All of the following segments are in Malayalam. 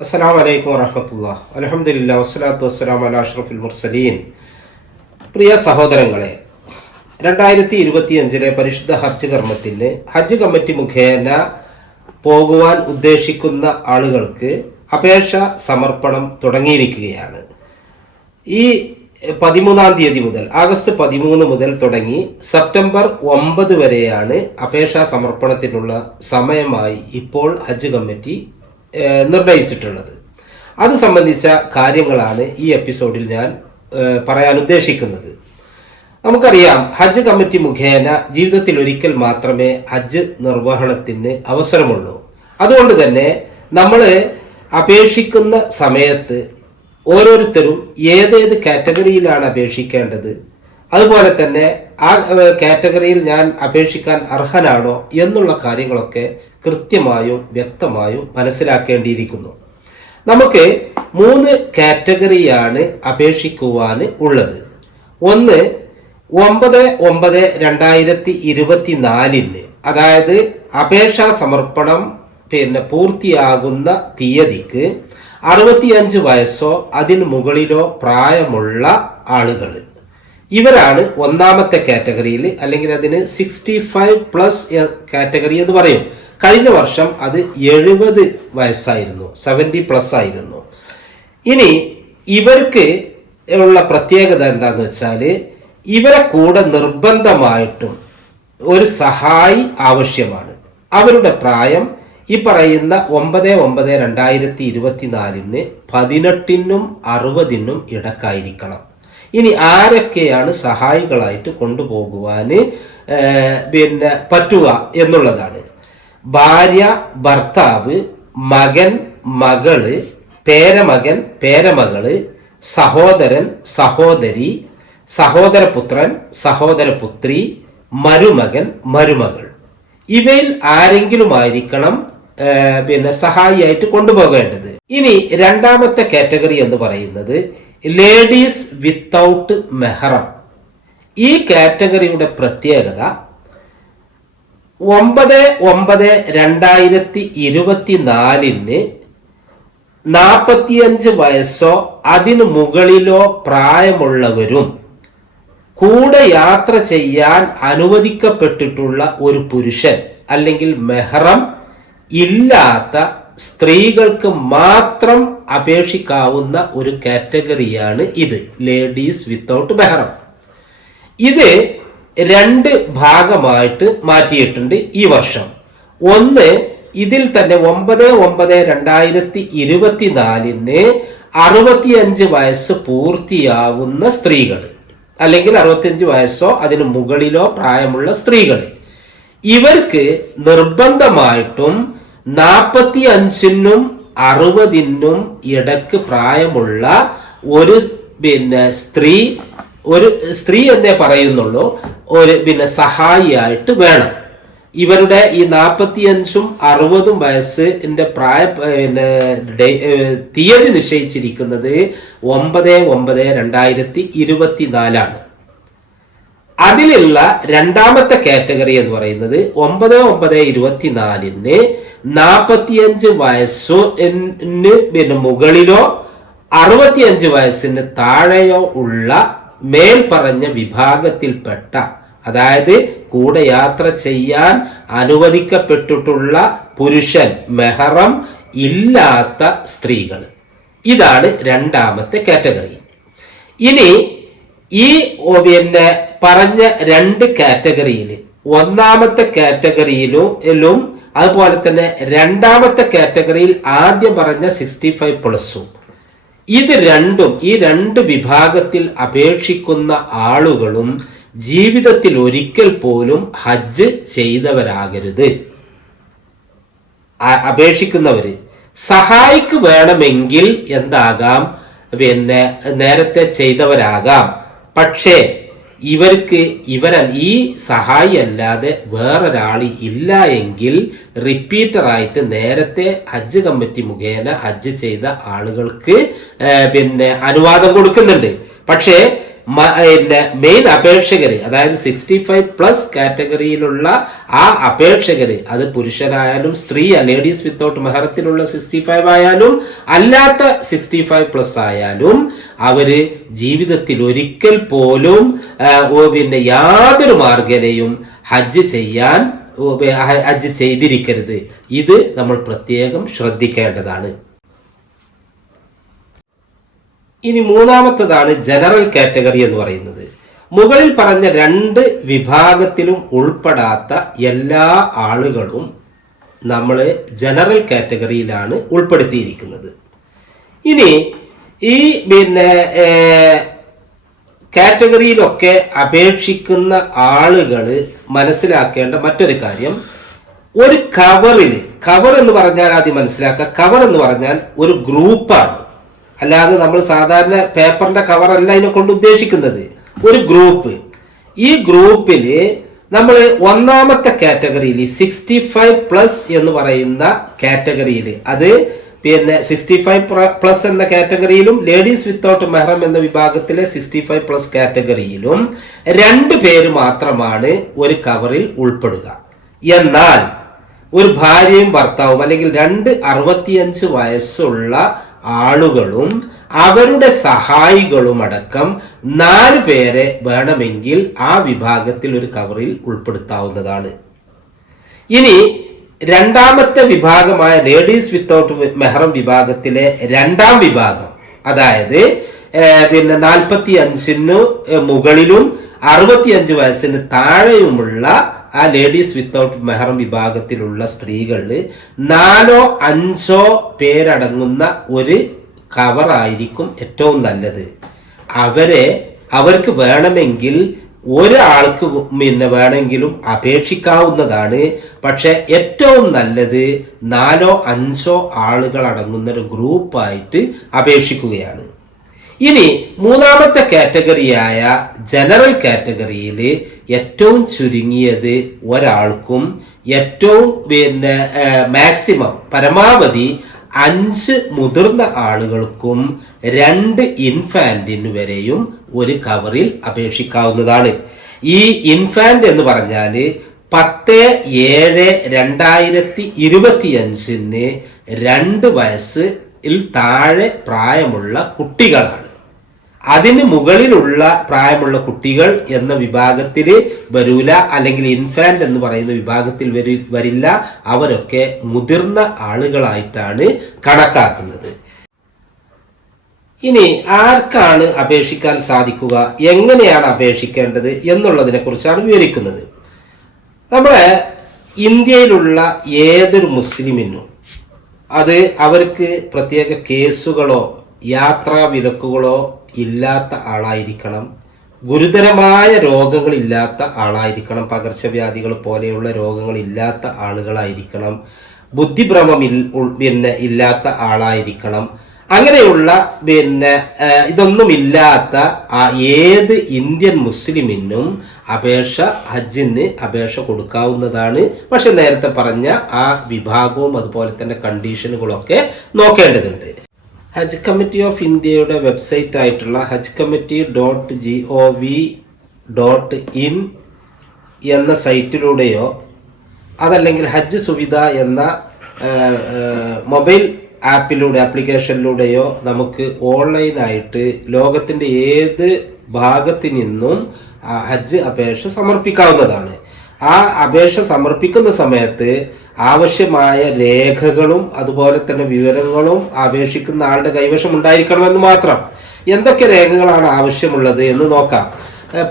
അസ്സാം വലൈക്കും വറഹമത്തുള്ള. അലഹമില്ല വസ്സലാത്തു വസ്സലാം അല അഷ്റഫുൽ മുർസലീൻ. പ്രിയ സഹോദരങ്ങളെ രണ്ടായിരത്തി ഇരുപത്തിയഞ്ചിലെ പരിശുദ്ധ ഹജ്ജ് കർമ്മത്തിന് ഹജ്ജ് കമ്മിറ്റി മുഖേന പോകുവാൻ ഉദ്ദേശിക്കുന്ന ആളുകൾക്ക് അപേക്ഷ സമർപ്പണം തുടങ്ങിയിരിക്കുകയാണ്. ഈ പതിമൂന്നാം തീയതി മുതൽ ആഗസ്റ്റ് പതിമൂന്ന് മുതൽ തുടങ്ങി സെപ്റ്റംബർ ഒമ്പത് വരെയാണ് അപേക്ഷാ സമർപ്പണത്തിനുള്ള സമയമായി ഇപ്പോൾ ഹജ്ജ് കമ്മിറ്റി നിർണയിച്ചിട്ടുള്ളത്. അത് സംബന്ധിച്ച കാര്യങ്ങളാണ് ഈ എപ്പിസോഡിൽ ഞാൻ പറയാൻ ഉദ്ദേശിക്കുന്നത്. നമുക്കറിയാം ഹജ്ജ് കമ്മിറ്റി മുഖേന ജീവിതത്തിൽ ഒരിക്കൽ മാത്രമേ ഹജ്ജ് നിർവഹണത്തിന് അവസരമുള്ളൂ. അതുകൊണ്ട് തന്നെ നമ്മൾ അപേക്ഷിക്കുന്ന സമയത്ത് ഓരോരുത്തരും ഏതേത് കാറ്റഗറിയിലാണ് അപേക്ഷിക്കേണ്ടത്? അതുപോലെ തന്നെ ആ കാറ്റഗറിയിൽ ഞാൻ അപേക്ഷിക്കാൻ അർഹനാണോ എന്നുള്ള കാര്യങ്ങളൊക്കെ കൃത്യമായും വ്യക്തമായും മനസ്സിലാക്കേണ്ടിയിരിക്കുന്നു. നമുക്ക് മൂന്ന് കാറ്റഗറിയാണ് അപേക്ഷിക്കുവാൻ ഉള്ളത്. ഒന്ന് ഒമ്പത് ഒമ്പത് രണ്ടായിരത്തി ഇരുപത്തി നാലിന് അതായത് അപേക്ഷാ സമർപ്പണം പിന്നെ പൂർത്തിയാകുന്ന തീയതിക്ക് അറുപത്തിയഞ്ച് വയസ്സോ അതിന് മുകളിലോ പ്രായമുള്ള ആളുകൾ. ഇവരാണ് ഒന്നാമത്തെ കാറ്റഗറിയിൽ അല്ലെങ്കിൽ അതിന് സിക്സ്റ്റി ഫൈവ് പ്ലസ് കാറ്റഗറി എന്ന് പറയും. കഴിഞ്ഞ വർഷം അത് എഴുപത് വയസ്സായിരുന്നു സെവന്റി പ്ലസ് ആയിരുന്നു. ഇനി ഇവർക്ക് ഉള്ള പ്രത്യേകത എന്താന്ന് വെച്ചാൽ ഇവരെ കൂടെ നിർബന്ധമായിട്ടും ഒരു സഹായി ആവശ്യമാണ്. അവരുടെ പ്രായം ഈ പറയുന്ന ഒമ്പത് ഒമ്പത് രണ്ടായിരത്തി ഇരുപത്തിനാലിന് പതിനെട്ടിനും അറുപതിനും ഇടക്കായിരിക്കണം. ഇനി ആരൊക്കെയാണ് സഹായികളായിട്ട് കൊണ്ടുപോകുവാൻ പിന്നെ പറ്റുക എന്നുള്ളതാണ്. ഭാര്യ ഭർത്താവ് മകൻ മകൾ പേരമകൻ പേരമകൾ സഹോദരൻ സഹോദരി സഹോദരപുത്രൻ സഹോദരപുത്രി മരുമകൻ മരുമകൾ. ഇവയിൽ ആരെങ്കിലും ആയിരിക്കണം പിന്നെ സഹായിയായിട്ട് കൊണ്ടുപോകേണ്ടത്. ഇനി രണ്ടാമത്തെ കാറ്റഗറി എന്ന് പറയുന്നത് ലേഡീസ് വിത്തൗട്ട് മെഹറം. ഈ കാറ്റഗറിയുടെ പ്രത്യേകത ഒമ്പത് ഒമ്പത് രണ്ടായിരത്തി ഇരുപത്തിനാലിന് നാൽപ്പത്തിയഞ്ച് വയസ്സോ അതിനു മുകളിലോ പ്രായമുള്ളവരും കൂടെ യാത്ര ചെയ്യാൻ അനുവദിക്കപ്പെട്ടിട്ടുള്ള ഒരു പുരുഷൻ അല്ലെങ്കിൽ മെഹ്റം ഇല്ലാത്ത സ്ത്രീകൾക്ക് മാത്രം അപേക്ഷിക്കാവുന്ന ഒരു കാറ്റഗറിയാണ് ഇത്. ലേഡീസ് വിത്തൗട്ട് മെഹ്റം. ഇത് രണ്ട് ഭാഗമായിട്ട് മാറ്റിയിട്ടുണ്ട് ഈ വർഷം. ഒന്ന് ഇതിൽ തന്നെ ഒമ്പത് ഒമ്പത് രണ്ടായിരത്തി ഇരുപത്തിനാലിന് അറുപത്തിയഞ്ച് വയസ്സ് പൂർത്തിയാവുന്ന സ്ത്രീകൾ അല്ലെങ്കിൽ അറുപത്തിയഞ്ച് വയസ്സോ അതിന് മുകളിലോ പ്രായമുള്ള സ്ത്രീകൾ. ഇവർക്ക് നിർബന്ധമായിട്ടും നാൽപ്പത്തി അഞ്ചിനും അറുപതിനും ഇടയ്ക്ക് പ്രായമുള്ള ഒരു പിന്നെ സ്ത്രീ ഒരു സ്ത്രീ എന്നേ പറയുന്നുള്ളൂ ഒരു പിന്നെ സഹായിയായിട്ട് വേണം. ഇവരുടെ ഈ നാൽപ്പത്തിയഞ്ചും അറുപതും വയസ്സിന്റെ പ്രായ പിന്നെ തീയതി നിശ്ചയിച്ചിരിക്കുന്നത് ഒമ്പത് ഒമ്പത് രണ്ടായിരത്തി ഇരുപത്തിനാലാണ്. അതിലുള്ള രണ്ടാമത്തെ കാറ്റഗറി എന്ന് പറയുന്നത് ഒമ്പത് ഒമ്പത് ഇരുപത്തിനാലിന് നാൽപ്പത്തിയഞ്ച് വയസ്സിന് പിന്നെ മുകളിലോ അറുപത്തിയഞ്ച് വയസ്സിന് താഴെയോ ഉള്ള മേൽപ്പറഞ്ഞ വിഭാഗത്തിൽപ്പെട്ട അതായത് കൂടെ യാത്ര ചെയ്യാൻ അനുവദിക്കപ്പെട്ടിട്ടുള്ള പുരുഷൻ മെഹറം ഇല്ലാത്ത സ്ത്രീകൾ. ഇതാണ് രണ്ടാമത്തെ കാറ്റഗറി. ഇനി ഈ പിന്നെ പറഞ്ഞ രണ്ട് കാറ്റഗറിയിൽ ഒന്നാമത്തെ കാറ്റഗറിയിലും അതുപോലെ തന്നെ രണ്ടാമത്തെ കാറ്റഗറിയിൽ ആദ്യം പറഞ്ഞ സിക്സ്റ്റി ഫൈവ് പ്ലസും ഇത് രണ്ടും ഈ രണ്ട് വിഭാഗത്തിൽ അപേക്ഷിക്കുന്ന ആളുകളും ജീവിതത്തിൽ ഒരിക്കൽ പോലും ഹജ്ജ് ചെയ്തവരാകരുത്. അപേക്ഷിക്കുന്നവര്. സഹായിക്ക് വേണമെങ്കിൽ എന്താകാം? പിന്നെ നേരത്തെ ചെയ്തവരാകാം. പക്ഷേ ഇവർക്ക് ഇവര ഈ സഹായി അല്ലാതെ വേറൊരാൾ ഇല്ല എങ്കിൽ റിപ്പീറ്ററായിട്ട് നേരത്തെ ഹജ്ജ് കമ്മിറ്റി മുഖേന ഹജ്ജ് ചെയ്ത ആളുകൾക്ക് പിന്നെ അനുവാദം കൊടുക്കുന്നുണ്ട്. പക്ഷേ പിന്നെ മെയിൻ അപേക്ഷകര് അതായത് സിക്സ്റ്റി ഫൈവ് പ്ലസ് കാറ്റഗറിയിലുള്ള ആ അപേക്ഷകര് അത് പുരുഷനായാലും സ്ത്രീ ലേഡീസ് വിത്തൗട്ട് മെഹറത്തിലുള്ള സിക്സ്റ്റി ഫൈവ് ആയാലും അല്ലാത്ത സിക്സ്റ്റി ഫൈവ് പ്ലസ് ആയാലും അവർ ജീവിതത്തിൽ ഒരിക്കൽ പോലും പിന്നെ യാതൊരു മാർഗനെയും ഹജ്ജ് ചെയ്യാൻ ഹജ്ജ് ചെയ്തിരിക്കരുത്. ഇത് നമ്മൾ പ്രത്യേകം ശ്രദ്ധിക്കേണ്ടതാണ്. ഇനി മൂന്നാമത്തതാണ് ജനറൽ കാറ്റഗറി എന്ന് പറയുന്നത്. മുകളിൽ പറഞ്ഞ രണ്ട് വിഭാഗത്തിലും ഉൾപ്പെടാത്ത എല്ലാ ആളുകളും നമ്മൾ ജനറൽ കാറ്റഗറിയിലാണ് ഉൾപ്പെടുത്തിയിരിക്കുന്നത്. ഇനി ഈ പിന്നെ കാറ്റഗറിയിലൊക്കെ അപേക്ഷിക്കുന്ന ആളുകൾ മനസ്സിലാക്കേണ്ട മറ്റൊരു കാര്യം ഒരു കവറിൽ കവർ എന്ന് പറഞ്ഞാൽ ആദ്യം മനസ്സിലാക്കുക. കവർ എന്ന് പറഞ്ഞാൽ ഒരു ഗ്രൂപ്പാണ്. അല്ലാതെ നമ്മൾ സാധാരണ പേപ്പറിന്റെ കവറല്ല ഇതിനെ കൊണ്ട് ഉദ്ദേശിക്കുന്നത്. ഒരു ഗ്രൂപ്പ് ഈ ഗ്രൂപ്പിൽ നമ്മൾ ഒന്നാമത്തെ കാറ്റഗറിയിൽ സിക്സ്റ്റി ഫൈവ് പ്ലസ് എന്ന് പറയുന്ന കാറ്റഗറിയിൽ അത് പിന്നെ സിക്സ്റ്റി ഫൈവ് പ്ലസ് എന്ന കാറ്റഗറിയിലും ലേഡീസ് വിത്തൗട്ട് മെഹ്റം എന്ന വിഭാഗത്തിലെ സിക്സ്റ്റി ഫൈവ് പ്ലസ് കാറ്റഗറിയിലും രണ്ട് പേര് മാത്രമാണ് ഒരു കവറിൽ ഉൾപ്പെടുക. എന്നാൽ ഒരു ഭാര്യയും ഭർത്താവും അല്ലെങ്കിൽ രണ്ട് അറുപത്തിയഞ്ച് വയസ്സുള്ള ആളുകളും അവരുടെ സഹായികളും അടക്കം നാല് പേരെ വേണമെങ്കിൽ ആ വിഭാഗത്തിൽ ഒരു കവറിൽ ഉൾപ്പെടുത്താവുന്നതാണ്. ഇനി രണ്ടാമത്തെ വിഭാഗമായ ലേഡീസ് വിത്തൗട്ട് മെഹ്റം വിഭാഗത്തിലെ രണ്ടാം വിഭാഗം അതായത് പിന്നെ നാൽപ്പത്തി അഞ്ചിന് മുകളിലും അറുപത്തിയഞ്ച് വയസ്സിന് താഴെയുമുള്ള ആ ലേഡീസ് വിത്തൗട്ട് മെഹറം വിഭാഗത്തിലുള്ള സ്ത്രീകളിൽ നാലോ അഞ്ചോ പേരടങ്ങുന്ന ഒരു കവറായിരിക്കും ഏറ്റവും നല്ലത്. അവരെ അവർക്ക് വേണമെങ്കിൽ ഒരാൾക്ക് പിന്നെ വേണമെങ്കിലും അപേക്ഷിക്കാവുന്നതാണ്. പക്ഷെ ഏറ്റവും നല്ലത് നാലോ അഞ്ചോ ആളുകൾ അടങ്ങുന്ന ഒരു ഗ്രൂപ്പായിട്ട് അപേക്ഷിക്കുകയാണ്. ഇനി മൂന്നാമത്തെ കാറ്റഗറിയായ ജനറൽ കാറ്റഗറിയിൽ ഏറ്റവും ചുരുങ്ങിയത് ഒരാൾക്കും ഏറ്റവും പിന്നെ മാക്സിമം പരമാവധി അഞ്ച് മുതിർന്ന ആളുകൾക്കും രണ്ട് ഇൻഫാന്റിന് വരെയും ഒരു കവറിൽ അപേക്ഷിക്കാവുന്നതാണ്. ഈ ഇൻഫാന്റ് എന്ന് പറഞ്ഞാൽ പത്ത് ഏഴ് രണ്ടായിരത്തി ഇരുപത്തിയഞ്ചിന് രണ്ട് വയസ്സിൽ താഴെ പ്രായമുള്ള കുട്ടികളാണ്. അതിന് മുകളിലുള്ള പ്രായമുള്ള കുട്ടികൾ എന്ന വിഭാഗത്തിൽ വരൂല അല്ലെങ്കിൽ ഇൻഫാന്റ് എന്ന് പറയുന്ന വിഭാഗത്തിൽ വരി വരില്ല. അവരൊക്കെ മുതിർന്ന ആളുകളായിട്ടാണ് കണക്കാക്കുന്നത്. ഇനി ആർക്കാണ് അപേക്ഷിക്കാൻ സാധിക്കുക? എങ്ങനെയാണ് അപേക്ഷിക്കേണ്ടത് എന്നുള്ളതിനെ കുറിച്ചാണ് വിവരിക്കുന്നത്. നമ്മളെ ഇന്ത്യയിലുള്ള ഏതൊരു മുസ്ലിമിനും അത് അവർക്ക് പ്രത്യേക കേസുകളോ യാത്രാ വിലക്കുകളോ ഇല്ലാത്ത ആളായിരിക്കണം. ഗുരുതരമായ രോഗങ്ങളില്ലാത്ത ആളായിരിക്കണം. പകർച്ചവ്യാധികൾ പോലെയുള്ള രോഗങ്ങളില്ലാത്ത ആളുകളായിരിക്കണം. ബുദ്ധിഭ്രമം പിന്നെ ഇല്ലാത്ത ആളായിരിക്കണം. അങ്ങനെയുള്ള പിന്നെ ഇതൊന്നും ഇതൊന്നുമില്ലാത്ത ഏത് ഇന്ത്യൻ മുസ്ലിമിനും അപേക്ഷ ഹജ്ജിന് അപേക്ഷ കൊടുക്കാവുന്നതാണ്. പക്ഷെ നേരത്തെ പറഞ്ഞ ആ വിഭാഗവും അതുപോലെ തന്നെ കണ്ടീഷനുകളൊക്കെ നോക്കേണ്ടതുണ്ട്. ഹജ്ജ് കമ്മിറ്റി ഓഫ് ഇന്ത്യയുടെ വെബ്സൈറ്റ് ആയിട്ടുള്ള Hajj committee dot G O V dot in എന്ന സൈറ്റിലൂടെയോ അതല്ലെങ്കിൽ ഹജ്ജ് സുവിധ എന്ന മൊബൈൽ ആപ്പിലൂടെ ആപ്ലിക്കേഷനിലൂടെയോ നമുക്ക് ഓൺലൈനായിട്ട് ലോകത്തിന്റെ ഏത് ഭാഗത്തു നിന്നും ഹജ്ജ് അപേക്ഷ സമർപ്പിക്കാവുന്നതാണ്. ആ അപേക്ഷ സമർപ്പിക്കുന്ന സമയത്ത് ആവശ്യമായ രേഖകളും അതുപോലെ തന്നെ വിവരങ്ങളും അപേക്ഷിക്കുന്ന ആളുടെ കൈവശം ഉണ്ടായിരിക്കണമെന്ന് മാത്രം. എന്തൊക്കെ രേഖകളാണ് ആവശ്യമുള്ളത് എന്ന് നോക്കാം.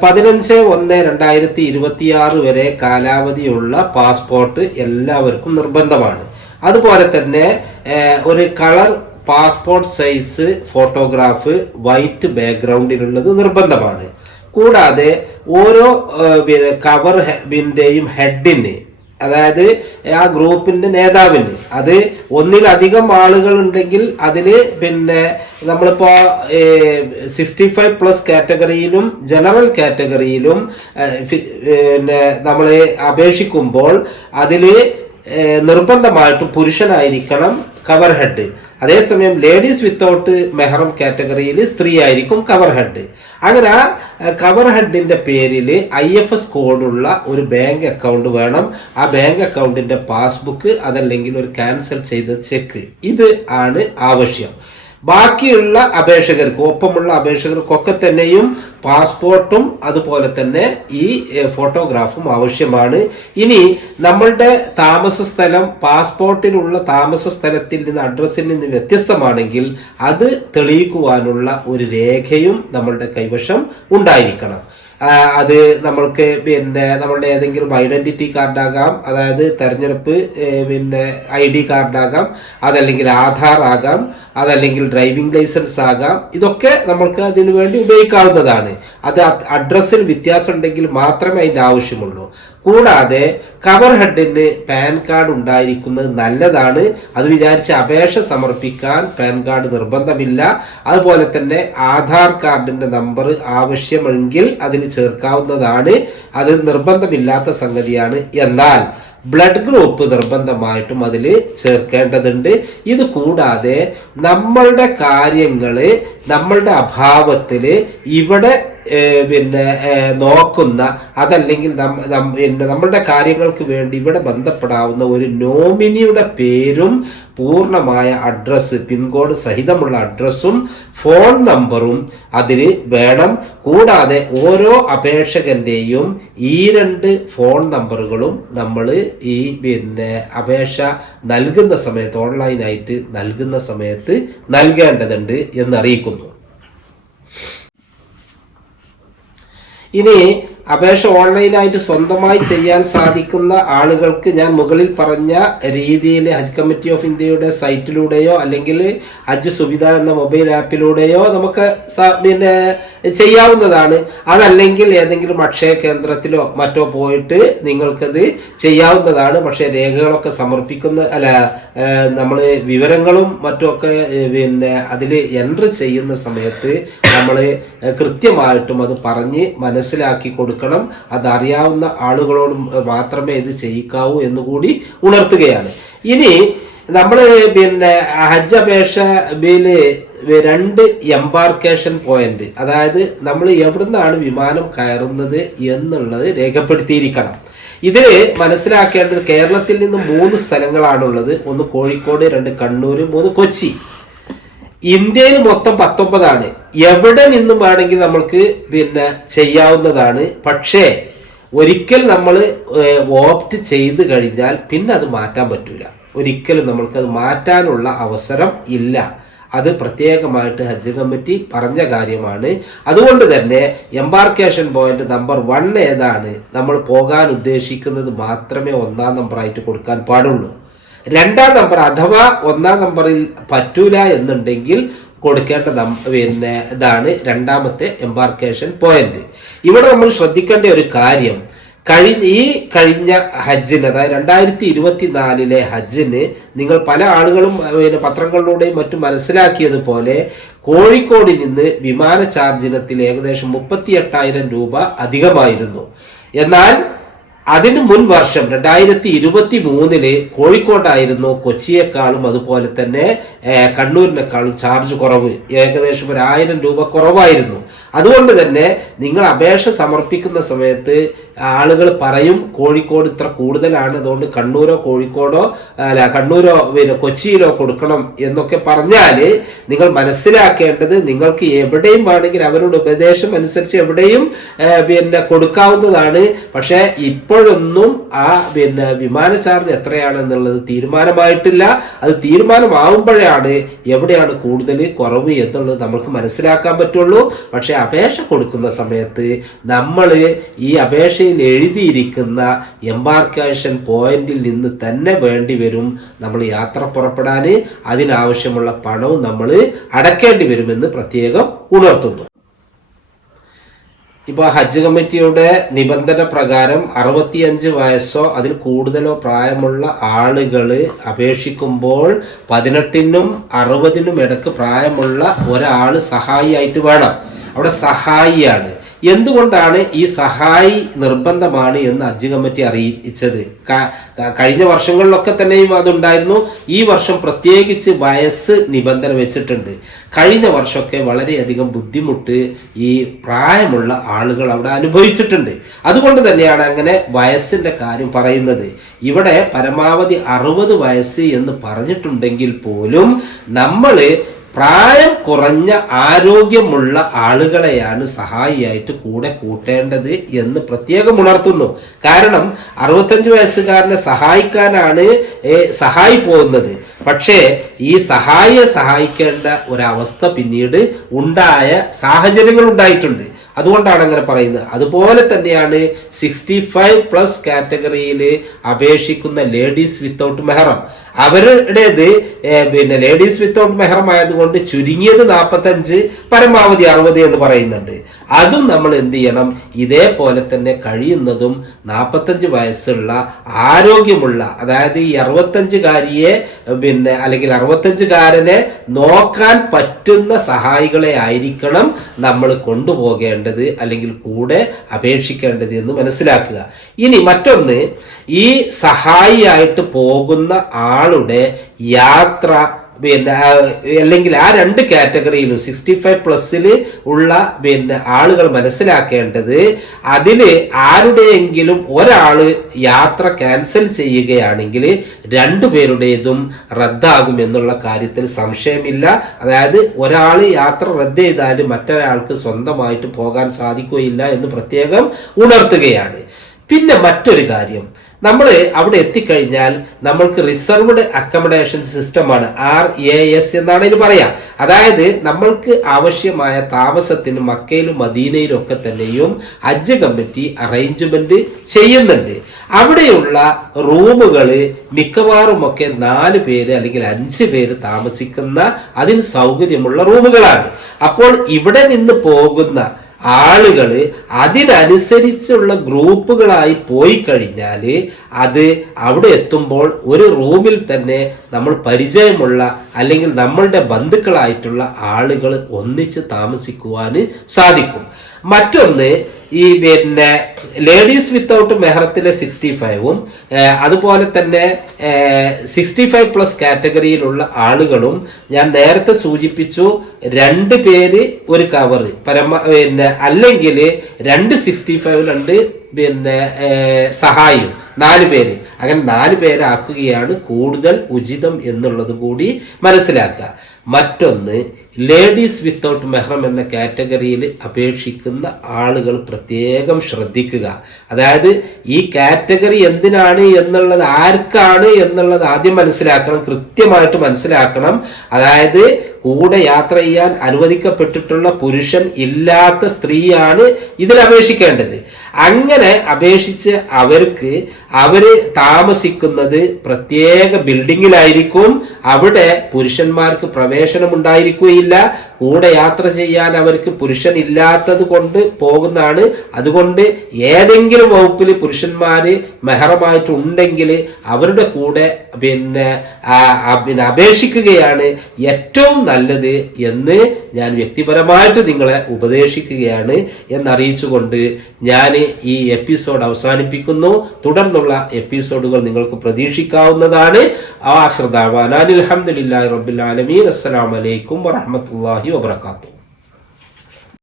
പതിനഞ്ച് ഒന്ന് രണ്ടായിരത്തി ഇരുപത്തിയാറ് വരെ കാലാവധിയുള്ള പാസ്പോർട്ട് എല്ലാവർക്കും നിർബന്ധമാണ്. അതുപോലെ തന്നെ ഒരു colour passport size photograph white ബാക്ക്ഗ്രൗണ്ടിലുള്ളത് നിർബന്ധമാണ്. കൂടാതെ ഓരോ കവർ ഹെഡിന്റെയും ഹെഡിന് അതായത് ആ ഗ്രൂപ്പിന്റെ നേതാവിന് അത് ഒന്നിലധികം ആളുകൾ ഉണ്ടെങ്കിൽ അതിൽ പിന്നെ നമ്മളിപ്പോ സിക്സ്റ്റി ഫൈവ് പ്ലസ് കാറ്റഗറിയിലും ജനറൽ കാറ്റഗറിയിലും പിന്നെ നമ്മൾ അപേക്ഷിക്കുമ്പോൾ അതിൽ നിർബന്ധമായിട്ടും പുരുഷനായിരിക്കണം കവർ ഹെഡ് അതേസമയം ലേഡീസ് വിത്തൗട്ട് മെഹറം കാറ്റഗറിയിൽ സ്ത്രീ ആയിരിക്കും കവർ ഹെഡ് അങ്ങനെ ആ കവർ ഹെഡിന്റെ പേരിൽ ഐ എഫ് എസ് കോഡുള്ള ഒരു ബാങ്ക് അക്കൗണ്ട് വേണം. ആ ബാങ്ക് അക്കൗണ്ടിന്റെ പാസ്ബുക്ക് അതല്ലെങ്കിൽ ഒരു ക്യാൻസൽ ചെയ്ത ചെക്ക് ഇത് ആണ് ആവശ്യം. ബാക്കിയുള്ള അപേക്ഷകർക്ക് ഒപ്പമുള്ള അപേക്ഷകർക്കൊക്കെ തന്നെയും പാസ്പോർട്ടും അതുപോലെ തന്നെ ഈ ഫോട്ടോഗ്രാഫും ആവശ്യമാണ്. ഇനി നമ്മളുടെ താമസ സ്ഥലം പാസ്പോർട്ടിലുള്ള താമസ സ്ഥലത്തിൽ നിന്ന് അഡ്രസ്സിൽ നിന്ന് വ്യത്യസ്തമാണെങ്കിൽ അത് തെളിയിക്കുവാനുള്ള ഒരു രേഖയും നമ്മളുടെ കൈവശം ഉണ്ടായിരിക്കണം. അത് നമ്മൾക്ക് പിന്നെ നമ്മളുടെ ഏതെങ്കിലും ഐഡന്റിറ്റി കാർഡാകാം അതായത് തെരഞ്ഞെടുപ്പ് പിന്നെ ഐ ഡി കാർഡാകാം അതല്ലെങ്കിൽ ആധാർ ആകാം അതല്ലെങ്കിൽ ഡ്രൈവിംഗ് ലൈസൻസ് ആകാം. ഇതൊക്കെ നമ്മൾക്ക് അതിനു വേണ്ടി ഉപയോഗിക്കാവുന്നതാണ്. അത് അഡ്രസ്സിൽ വ്യത്യാസം ഉണ്ടെങ്കിൽ മാത്രമേ അതിന്റെ ആവശ്യമുള്ളൂ. കൂടാതെ കവർ ഹെഡിന് പാൻ കാർഡ് ഉണ്ടായിരിക്കുന്നത് നല്ലതാണ്. അത് വിചാരിച്ച് അപേക്ഷ സമർപ്പിക്കാൻ പാൻ കാർഡ് നിർബന്ധമില്ല. അതുപോലെ തന്നെ ആധാർ കാർഡിന്റെ നമ്പർ ആവശ്യമെങ്കിൽ അതിന് ചേർക്കാവുന്നതാണ്. അത് നിർബന്ധമില്ലാത്ത സംഗതിയാണ്. എന്നാൽ ബ്ലഡ് ഗ്രൂപ്പ് നിർബന്ധമായിട്ടും അതിൽ ചേർക്കേണ്ടതുണ്ട്. ഇത് കൂടാതെ നമ്മളുടെ കാര്യങ്ങൾ നമ്മളുടെ അഭാവത്തിൽ ഇവിടെ പിന്നെ നോക്കുന്ന അതല്ലെങ്കിൽ പിന്നെ നമ്മളുടെ കാര്യങ്ങൾക്ക് വേണ്ടി ഇവിടെ ബന്ധപ്പെടാവുന്ന ഒരു നോമിനിയുടെ പേരും പൂർണമായ അഡ്രസ്സ് പിൻകോഡ് സഹിതമുള്ള അഡ്രസ്സും ഫോൺ നമ്പറും അതിൽ വേണം. കൂടാതെ ഓരോ അപേക്ഷകന്റെയും ഈ രണ്ട് ഫോൺ നമ്പറുകളും നമ്മൾ ഈ പിന്നെ അപേക്ഷ നൽകുന്ന സമയത്ത് ഓൺലൈനായിട്ട് നൽകുന്ന സമയത്ത് നൽകേണ്ടതുണ്ട് എന്നറിയിക്കുന്നു. ഇനി അപേക്ഷ ഓൺലൈനായിട്ട് സ്വന്തമായി ചെയ്യാൻ സാധിക്കുന്ന ആളുകൾക്ക് ഞാൻ മുകളിൽ പറഞ്ഞ രീതിയിൽ ഹജ്ജ് കമ്മിറ്റി ഓഫ് ഇന്ത്യയുടെ സൈറ്റിലൂടെയോ അല്ലെങ്കിൽ ഹജ്ജ് സുവിധ എന്ന മൊബൈൽ ആപ്പിലൂടെയോ നമുക്ക് പിന്നെ ചെയ്യാവുന്നതാണ്. അതല്ലെങ്കിൽ ഏതെങ്കിലും അക്ഷയ കേന്ദ്രത്തിലോ മറ്റോ പോയിട്ട് നിങ്ങൾക്കത് ചെയ്യാവുന്നതാണ്. പക്ഷേ രേഖകളൊക്കെ സമർപ്പിക്കുന്ന അല്ല നമ്മൾ വിവരങ്ങളും മറ്റുമൊക്കെ പിന്നെ അതിൽ എൻട്രി ചെയ്യുന്ന സമയത്ത് നമ്മൾ കൃത്യമായിട്ടും അത് പറഞ്ഞ് മനസ്സിലാക്കി കൊടുക്കണം അതറിയാവുന്ന ആളുകളോട് മാത്രമേ ഇത് ചെയ്യിക്കാവൂ എന്നുകൂടി ഉണർത്തുകയാണ്. ഇനി നമ്മൾ പിന്നെ ഹജ്ജ് അപേക്ഷ ബിൽ രണ്ട് എംബാർക്കേഷൻ പോയിന്റ് അതായത് നമ്മൾ എവിടുന്നാണ് വിമാനം കയറുന്നത് എന്നുള്ളത് രേഖപ്പെടുത്തിയിരിക്കണം. ഇതിൽ മനസ്സിലാക്കേണ്ടത് കേരളത്തിൽ നിന്ന് മൂന്ന് സ്ഥലങ്ങളാണുള്ളത്. ഒന്ന് കോഴിക്കോട് രണ്ട് കണ്ണൂർ മൂന്ന് കൊച്ചി. ഇന്ത്യയിൽ മൊത്തം പത്തൊമ്പതാണ്. എവിടെ നിന്നും വേണമെങ്കിൽ നമ്മൾക്ക് പിന്നെ ചെയ്യാവുന്നതാണ്. പക്ഷേ ഒരിക്കൽ നമ്മൾ ഓപ്റ്റ് ചെയ്ത് കഴിഞ്ഞാൽ പിന്നെ അത് മാറ്റാൻ പറ്റില്ല ഒരിക്കലും നമ്മൾക്കത് മാറ്റാനുള്ള അവസരം ഇല്ല. അത് പ്രത്യേകമായിട്ട് ഹജ്ജ് കമ്മിറ്റി പറഞ്ഞ കാര്യമാണ്. അതുകൊണ്ട് തന്നെ എംബാർക്കേഷൻ പോയിന്റ് നമ്പർ വൺ ഏതാണ്? നമ്മൾ പോകാൻ ഉദ്ദേശിക്കുന്നത് മാത്രമേ ഒന്നാം നമ്പറായിട്ട് കൊടുക്കാൻ പാടുള്ളൂ. രണ്ടാം നമ്പർ അഥവാ ഒന്നാം നമ്പറിൽ പറ്റൂല എന്നുണ്ടെങ്കിൽ കൊടുക്കേണ്ട പിന്നെ ഇതാണ് രണ്ടാമത്തെ എംബാർക്കേഷൻ പോയിന്റ് ഇവിടെ നമ്മൾ ശ്രദ്ധിക്കേണ്ട ഒരു കാര്യം കഴിഞ്ഞ ഈ കഴിഞ്ഞ ഹജ്ജിന് അതായത് രണ്ടായിരത്തി ഇരുപത്തിനാലിലെ ഹജ്ജിന് നിങ്ങൾ പല ആളുകളും പിന്നെ പത്രങ്ങളിലൂടെയും മറ്റും മനസ്സിലാക്കിയതുപോലെ കോഴിക്കോട് നിന്ന് വിമാന ചാർജിനത്തിൽ ഏകദേശം മുപ്പത്തി എട്ടായിരം രൂപ അധികമായിരുന്നു. എന്നാൽ അതിന് മുൻ വർഷം രണ്ടായിരത്തി ഇരുപത്തി മൂന്നിൽ കോഴിക്കോട്ടായിരുന്നു കൊച്ചിയെക്കാളും അതുപോലെ തന്നെ കണ്ണൂരിനേക്കാളും ചാർജ് കുറവ്. ഏകദേശം ഒരു ആയിരം രൂപ കുറവായിരുന്നു. അതുകൊണ്ട് തന്നെ നിങ്ങൾ അപേക്ഷ സമർപ്പിക്കുന്ന സമയത്ത് ആളുകൾ പറയും കോഴിക്കോട് ഇത്ര കൂടുതലാണ് അതുകൊണ്ട് കണ്ണൂരോ കോഴിക്കോടോ അല്ല കണ്ണൂരോ പിന്നെ കൊച്ചിയിലോ കൊടുക്കണം എന്നൊക്കെ പറഞ്ഞാൽ നിങ്ങൾ മനസ്സിലാക്കേണ്ടത് നിങ്ങൾക്ക് എവിടെയും വേണമെങ്കിൽ അവരുടെ ഉപദേശം അനുസരിച്ച് എവിടെയും പിന്നെ കൊടുക്കാവുന്നതാണ്. പക്ഷേ ഇപ്പോഴൊന്നും ആ പിന്നെ വിമാന ചാർജ് എത്രയാണെന്നുള്ളത് തീരുമാനമായിട്ടില്ല. അത് തീരുമാനമാവുമ്പോഴാണ് എവിടെയാണ് കൂടുതൽ കുറവ് എന്നുള്ളത് നമ്മൾക്ക് മനസ്സിലാക്കാൻ പറ്റുള്ളൂ. പക്ഷെ അപേക്ഷ കൊടുക്കുന്ന സമയത്ത് നമ്മൾ ഈ അപേക്ഷയിൽ എഴുതിയിരിക്കുന്ന എംബാർക്കേഷൻ പോയിന്റിൽ നിന്ന് തന്നെ വേണ്ടി വരും നമ്മൾ യാത്ര പുറപ്പെടാൻ അതിനാവശ്യമുള്ള പണവും നമ്മൾ അടക്കേണ്ടി വരുമെന്ന് പ്രത്യേകം ഉണർത്തുന്നു. ഇപ്പൊ ഹജ്ജ് കമ്മിറ്റിയുടെ നിബന്ധന പ്രകാരം അറുപത്തിയഞ്ച് വയസ്സോ അതിൽ കൂടുതലോ പ്രായമുള്ള ആളുകൾ അപേക്ഷിക്കുമ്പോൾ പതിനെട്ടിനും അറുപതിനും ഇടയ്ക്ക് പ്രായമുള്ള ഒരാൾ സഹായിയായിട്ട് വേണം. അവിടെ സഹായിയാണ്. എന്തുകൊണ്ടാണ് ഈ സഹായി നിർബന്ധമാണ് എന്ന് ഹജ്ജ് കമ്മിറ്റി അറിയിച്ചത്? കഴിഞ്ഞ വർഷങ്ങളിലൊക്കെ തന്നെയും അതുണ്ടായിരുന്നു. ഈ വർഷം പ്രത്യേകിച്ച് വയസ്സ് നിബന്ധന വെച്ചിട്ടുണ്ട്. കഴിഞ്ഞ വർഷമൊക്കെ വളരെയധികം ബുദ്ധിമുട്ട് ഈ പ്രായമുള്ള ആളുകൾ അവിടെ അനുഭവിച്ചിട്ടുണ്ട്. അതുകൊണ്ട് തന്നെയാണ് അങ്ങനെ വയസ്സിന്റെ കാര്യം പറയുന്നത്. ഇവിടെ പരമാവധി അറുപത് വയസ്സ് എന്ന് പറഞ്ഞിട്ടുണ്ടെങ്കിൽ പോലും നമ്മൾ പ്രായം കുറഞ്ഞ ആരോഗ്യമുള്ള ആളുകളെയാണ് സഹായിയായിട്ട് കൂടെ കൂട്ടേണ്ടത് എന്ന് പ്രത്യേകം ഉണർത്തുന്നു. കാരണം അറുപത്തഞ്ച് വയസ്സുകാരനെ സഹായിക്കാനാണ് സഹായി പോകുന്നത്. പക്ഷേ ഈ സഹായിയെ സഹായിക്കേണ്ട ഒരവസ്ഥ പിന്നീട് ഉണ്ടായ സാഹചര്യങ്ങൾ ഉണ്ടായിട്ടുണ്ട്. അതുകൊണ്ടാണ് അങ്ങനെ പറയുന്നത്. അതുപോലെ തന്നെയാണ് സിക്സ്റ്റി ഫൈവ് പ്ലസ് കാറ്റഗറിയിൽ അപേക്ഷിക്കുന്ന ലേഡീസ് വിത്തൗട്ട് മെഹറം. അവരുടേത് പിന്നെ ലേഡീസ് വിത്തൗട്ട് മെഹറം ആയതുകൊണ്ട് ചുരുങ്ങിയത് നാൽപ്പത്തഞ്ച് പരമാവധി അറുപത് എന്ന് പറയുന്നുണ്ട്. അതും നമ്മൾ എന്ത് ചെയ്യണം? ഇതേപോലെ തന്നെ കഴിയുന്നതും നാൽപ്പത്തഞ്ച് വയസ്സുള്ള ആരോഗ്യമുള്ള അതായത് ഈ അറുപത്തഞ്ചുകാരിയെ പിന്നെ അല്ലെങ്കിൽ അറുപത്തഞ്ചുകാരനെ നോക്കാൻ പറ്റുന്ന സഹായികളെ ആയിരിക്കണം നമ്മൾ കൊണ്ടുപോകേണ്ടത് അല്ലെങ്കിൽ കൂടെ അപേക്ഷിക്കേണ്ടത് എന്ന് മനസ്സിലാക്കുക. ഇനി മറ്റൊന്ന് ഈ സഹായിയായിട്ട് പോകുന്ന ആളുടെ യാത്ര പിന്നെ അല്ലെങ്കിൽ ആ രണ്ട് കാറ്റഗറിയിലും സിക്സ്റ്റി ഫൈവ് പ്ലസ്സിൽ ഉള്ള പിന്നെ ആളുകൾ മനസ്സിലാക്കേണ്ടത് അതിൽ ആരുടെയെങ്കിലും ഒരാൾ യാത്ര ക്യാൻസൽ ചെയ്യുകയാണെങ്കിൽ രണ്ടുപേരുടേതും റദ്ദാകും എന്നുള്ള കാര്യത്തിൽ സംശയമില്ല. അതായത് ഒരാൾ യാത്ര റദ്ദ് ചെയ്താൽ മറ്റൊരാൾക്ക് സ്വന്തമായിട്ട് പോകാൻ സാധിക്കുകയില്ല എന്ന് പ്രത്യേകം ഉണർത്തുകയാണ്. പിന്നെ മറ്റൊരു കാര്യം നമ്മൾ അവിടെ എത്തിക്കഴിഞ്ഞാൽ നമ്മൾക്ക് റിസർവ്ഡ് അക്കമഡേഷൻ സിസ്റ്റമാണ് ആർ എ എസ് എന്നാണ് ഇതിന് പറയാം. അതായത് നമ്മൾക്ക് ആവശ്യമായ താമസത്തിന് മക്കയിലും മദീനയിലും ഒക്കെ തന്നെയും ഹജ്ജ് കമ്മിറ്റി അറേഞ്ച്മെന്റ് ചെയ്യുന്നുണ്ട്. അവിടെയുള്ള റൂമുകൾ മിക്കവാറും ഒക്കെ നാല് പേര് അല്ലെങ്കിൽ അഞ്ച് പേര് താമസിക്കുന്ന അതിന് സൗകര്യമുള്ള റൂമുകളാണ്. അപ്പോൾ ഇവിടെ നിന്ന് പോകുന്ന ആളുകൾ അതിനനുസരിച്ചുള്ള ഗ്രൂപ്പുകളായി പോയി കഴിഞ്ഞാൽ അത് അവിടെ എത്തുമ്പോൾ ഒരു റൂമിൽ തന്നെ നമ്മൾ പരിചയമുള്ള അല്ലെങ്കിൽ നമ്മളുടെ ബന്ധുക്കളായിട്ടുള്ള ആളുകൾ ഒന്നിച്ച് താമസിക്കുവാൻ സാധിക്കും. മറ്റൊന്ന് ഈ പിന്നെ ലേഡീസ് വിത്തൗട്ട് മെഹറത്തിലെ സിക്സ്റ്റി ഫൈവും അതുപോലെ തന്നെ സിക്സ്റ്റി ഫൈവ് പ്ലസ് കാറ്റഗറിയിലുള്ള ആളുകളും ഞാൻ നേരത്തെ സൂചിപ്പിച്ചു രണ്ട് പേര് ഒരു കവർ പരമ പിന്നെ അല്ലെങ്കിൽ രണ്ട് സിക്സ്റ്റി ഫൈവ് രണ്ട് പിന്നെ സഹായം നാല് പേര്. അങ്ങനെ നാല് പേരാക്കുകയാണ് കൂടുതൽ ഉചിതം എന്നുള്ളത് കൂടി മനസ്സിലാക്കുക. മറ്റൊന്ന് ലേഡീസ് വിത്തൗട്ട് മെഹ്റം എന്ന കാറ്റഗറിയിൽ അപേക്ഷിക്കുന്ന ആളുകൾ പ്രത്യേകം ശ്രദ്ധിക്കുക. അതായത് ഈ കാറ്റഗറി എന്തിനാണ് എന്നുള്ളത് ആർക്കാണ് എന്നുള്ളത് ആദ്യം മനസ്സിലാക്കണം കൃത്യമായിട്ട് മനസ്സിലാക്കണം. അതായത് കൂടെ യാത്ര ചെയ്യാൻ അനുവദിക്കപ്പെട്ടിട്ടുള്ള പുരുഷൻ ഇല്ലാത്ത സ്ത്രീയാണ് ഇതിൽ അപേക്ഷിക്കേണ്ടത്. അങ്ങനെ അപേക്ഷിച്ച് അവർക്ക് അവർ താമസിക്കുന്നത് പ്രത്യേക ബിൽഡിങ്ങിലായിരിക്കും അവിടെ പുരുഷന്മാർക്ക് പ്രവേശനം ഉണ്ടായിരിക്കുകയില്ല കൂടെ യാത്ര ചെയ്യാൻ അവർക്ക് പുരുഷൻ ഇല്ലാത്തത് കൊണ്ട് പോകുന്നതാണ്. അതുകൊണ്ട് ഏതെങ്കിലും വകുപ്പിൽ പുരുഷന്മാര് മെഹറമായിട്ട് ഉണ്ടെങ്കിൽ അവരുടെ കൂടെ പിന്നെ പിന്നെ അപേക്ഷിക്കുകയാണ് ഏറ്റവും നല്ലത് എന്ന് ഞാൻ വ്യക്തിപരമായിട്ട് നിങ്ങളെ ഉപദേശിക്കുകയാണ് എന്നറിയിച്ചുകൊണ്ട് ഞാൻ ഈ എപ്പിസോഡ് അവസാനിപ്പിക്കുന്നു. തുടർന്നുള്ള എപ്പിസോഡുകൾ നിങ്ങൾക്ക് പ്രതീക്ഷിക്കാവുന്നതാണ്. ആഹ്റദാവാൻ അലഹമുല്ലാ റബ്ബുൽ ആലമീൻ. അസ്സലാമലൈക്കും വറഹമത്തല്ലാഹി वरहमतुल्लाहि व